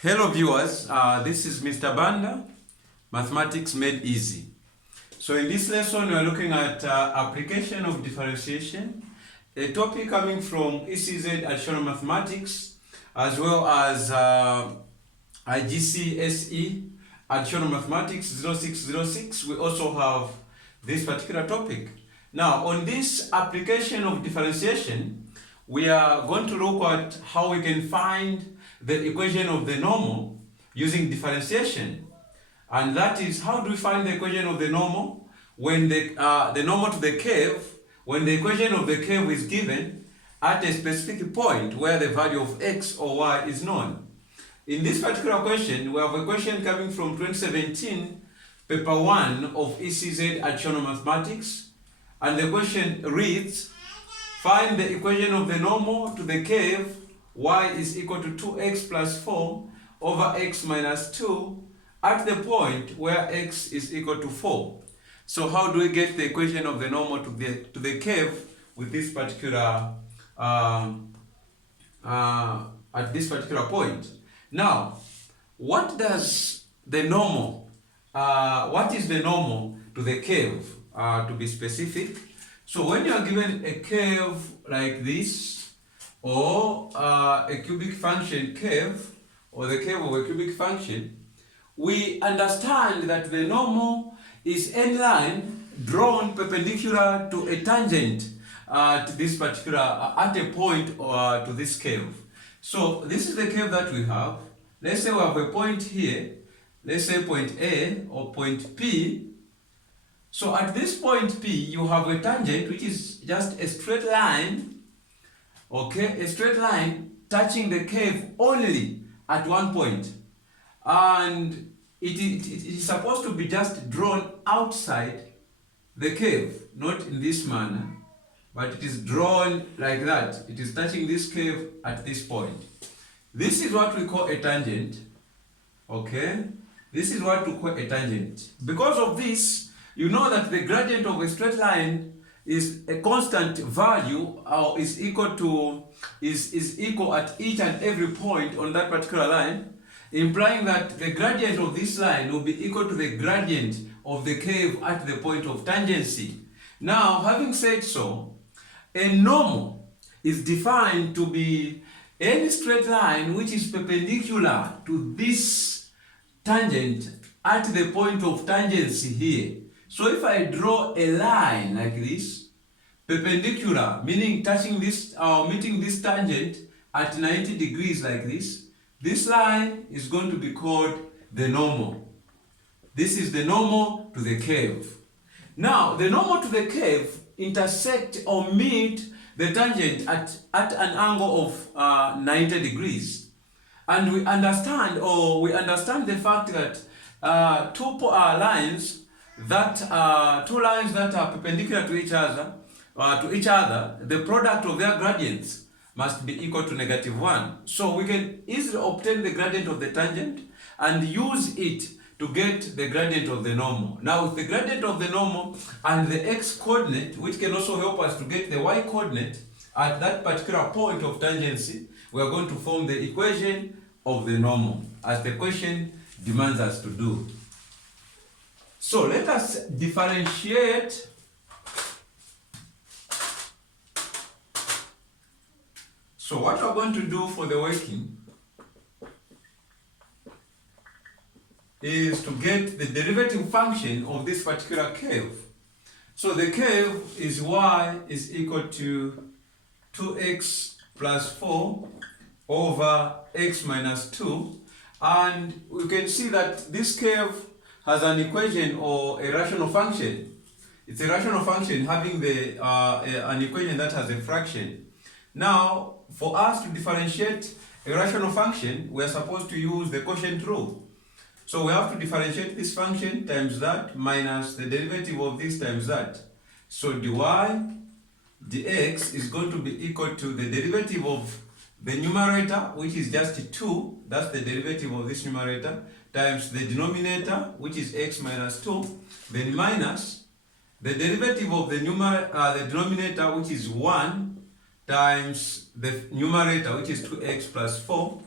Hello viewers, this is Mr. Banda, Mathematics Made Easy. So in this lesson we are looking at application of differentiation, a topic coming from ECZ Additional Mathematics, as well as IGCSE Additional Mathematics 0606. We also have this particular topic. Now on this application of differentiation, we are going to look at how we can find the equation of the normal using differentiation. And that is, how do we find the equation of the normal? When the normal to the curve, when the equation of the curve is given at a specific point where the value of x or y is known. In this particular question, we have a question coming from 2017, paper 1 of ECZ Additional Mathematics. And the question reads, find the equation of the normal to the curve y is equal to 2x plus 4 over x minus 2 at the point where x is equal to 4. So how do we get the equation of the normal to the curve with this particular at this particular point? Now, what is the normal to the curve, to be specific? So when you are given a curve like this, or a cubic function curve, or the curve of a cubic function, we understand that the normal is any line drawn perpendicular to a tangent to this particular, at a point to this curve. So this is the curve that we have. Let's say we have a point here, let's say point A or point P. So at this point P, you have a tangent which is just a straight line. Okay, a straight line touching the curve only at one point. And it is supposed to be just drawn outside the curve, not in this manner, but it is drawn like that. It is touching this curve at this point. This is what we call a tangent. Okay, this is what we call a tangent. Because of this, you know that the gradient of a straight line is a constant value, or is equal at each and every point on that particular line, implying that the gradient of this line will be equal to the gradient of the curve at the point of tangency. Now, having said so, a normal is defined to be any straight line which is perpendicular to this tangent at the point of tangency here. So if I draw a line like this, perpendicular, meaning touching this or meeting this tangent at 90 degrees like this line is going to be called the normal. This is the normal to the curve. Now, the normal to the curve intersect or meet the tangent at an angle of 90 degrees. And we understand the fact that two lines that are perpendicular to each other, the product of their gradients must be equal to -1. So we can easily obtain the gradient of the tangent and use it to get the gradient of the normal. Now with the gradient of the normal and the x-coordinate, which can also help us to get the y-coordinate at that particular point of tangency, we are going to form the equation of the normal, as the question demands us to do. So let us differentiate So what we're going to do for the working is to get the derivative function of this particular curve. So the curve is y is equal to 2x plus 4 over x minus 2. And we can see that this curve has an equation or a rational function. It's a rational function having an equation that has a fraction. Now, for us to differentiate a rational function, we are supposed to use the quotient rule. So we have to differentiate this function times that minus the derivative of this times that. So dy dx is going to be equal to the derivative of the numerator, which is just 2, that's the derivative of this numerator, times the denominator, which is x minus 2, then minus the derivative of the denominator, which is 1, times the numerator, which is 2x plus 4,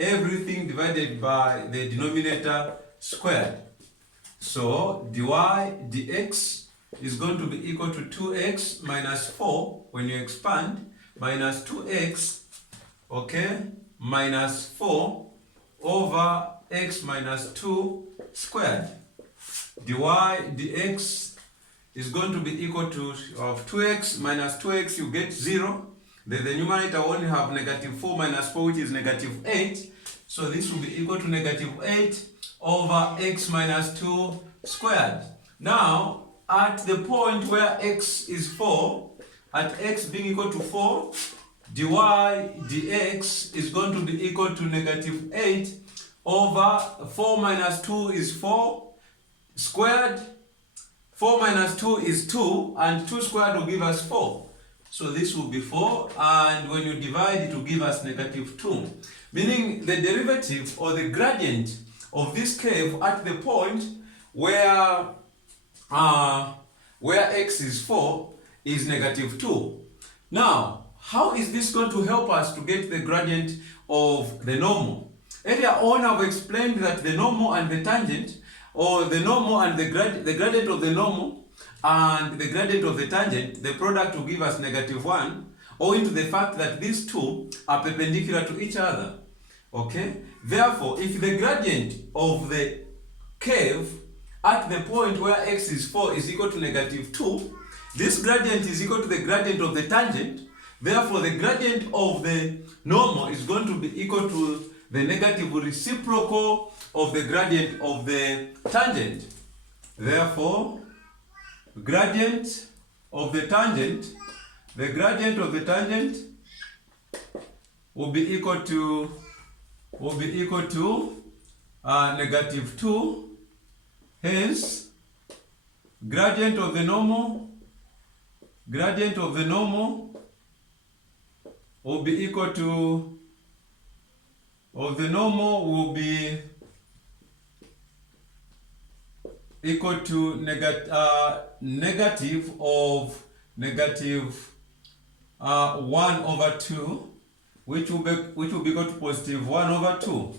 everything divided by the denominator squared. So dy dx is going to be equal to 2x minus 4 when you expand, minus 2x, okay, minus 4 over x minus 2 squared. Dy dx is going to be equal to of 2x minus 2x, you get 0. Then the numerator only have negative 4 minus 4, which is negative 8. So this will be equal to negative 8 over x minus 2 squared. Now, at the point where x is 4, at x being equal to 4, dy dx is going to be equal to negative 8 over 4 minus 2 is 4 squared. 4 minus 2 is 2, and 2 squared will give us 4. So this will be 4, and when you divide it will give us negative 2. Meaning the derivative or the gradient of this curve at the point where x is 4 is negative 2. Now, how is this going to help us to get the gradient of the normal? Earlier on I've explained that the normal and the tangent, or the normal and the gradient of the normal and the gradient of the tangent, the product will give us negative 1, owing to the fact that these two are perpendicular to each other. Okay? Therefore, if the gradient of the curve at the point where x is 4 is equal to negative 2, this gradient is equal to the gradient of the tangent. Therefore, the gradient of the normal is going to be equal to the negative reciprocal of the gradient of the tangent. Therefore, gradient of the tangent, the gradient of the tangent will be equal to negative 2. Hence, gradient of the normal will be equal to, of the normal will be equal to negative of negative 1 over 2, which will be equal to positive 1 over 2.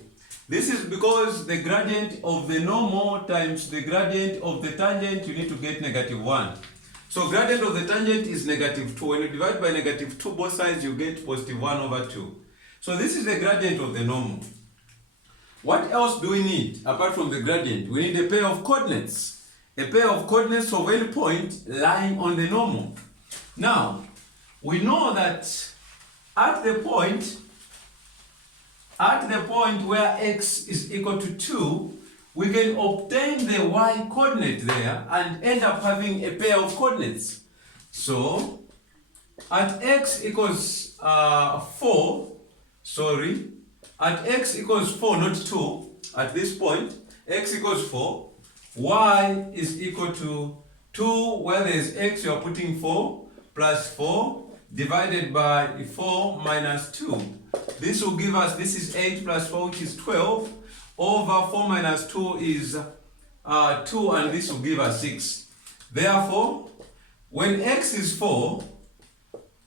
This is because the gradient of the normal times the gradient of the tangent, you need to get negative 1. So gradient of the tangent is negative 2. When you divide by negative 2 both sides, you get positive 1 over 2. So this is the gradient of the normal. What else do we need apart from the gradient? We need a pair of coordinates. A pair of coordinates of any point lying on the normal. Now, we know that at the point where x is equal to 2, we can obtain the y coordinate there and end up having a pair of coordinates. So, at x equals 4, at x equals 4, not 2, at this point, x equals 4, y is equal to 2, where there is x, you are putting 4, plus 4, divided by 4 minus 2. This will give us, this is 8 plus 4, which is 12, over 4 minus 2 is 2, and this will give us 6. Therefore, when x is 4,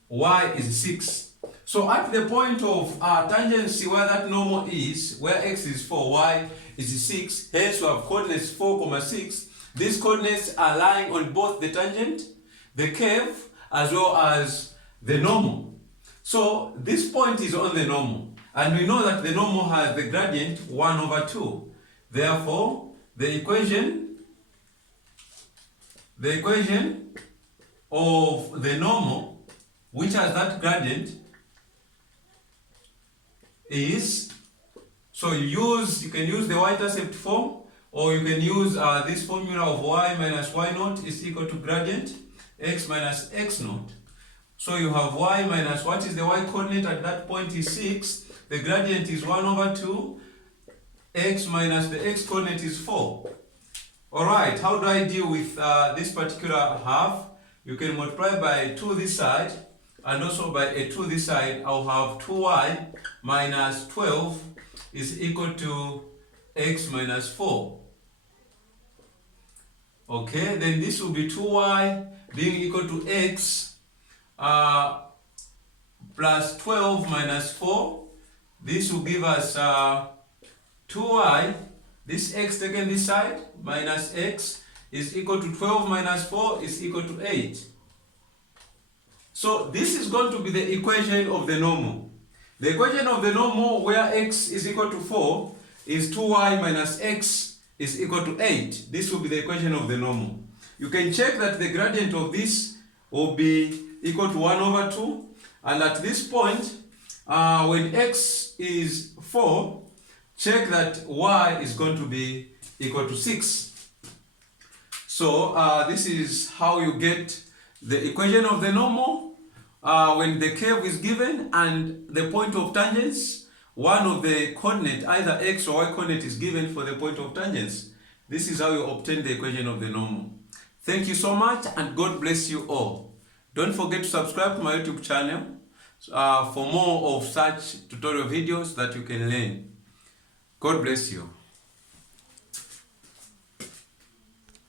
y is 6. So at the point of tangency where that normal is, where x is 4, y is 6, hence we have coordinates 4, 6. These coordinates are lying on both the tangent, the curve, as well as the normal. So this point is on the normal, and we know that the normal has the gradient 1 over 2. Therefore, the equation of the normal, which has that gradient, is, so you can use the y-intercept form, or you can use this formula of y minus y naught is equal to gradient x minus x naught. So you have y minus, what is the y coordinate at that point is 6, the gradient is 1 over 2, x minus the x coordinate is 4. Alright, how do I deal with this particular half? You can multiply by 2 this side, and also by a 2 this side. I'll have 2y minus 12 is equal to x minus 4. Okay, then this will be 2y being equal to x plus 12 minus 4 this will give us 2y, this x taken this side, minus x is equal to 12 minus 4 is equal to 8. So this is going to be the equation of the normal. The equation of the normal where x is equal to 4 is 2y minus x is equal to 8. This will be the equation of the normal. You can check that the gradient of this will be equal to 1 over 2. And at this point, when x is 4, check that y is going to be equal to 6. So this is how you get the equation of the normal when the curve is given and the point of tangents. One of the coordinate, either x or y coordinate, is given for the point of tangents. This is how you obtain the equation of the normal. Thank you so much and God bless you all. Don't forget to subscribe to my YouTube channel for more of such tutorial videos that you can learn. God bless you.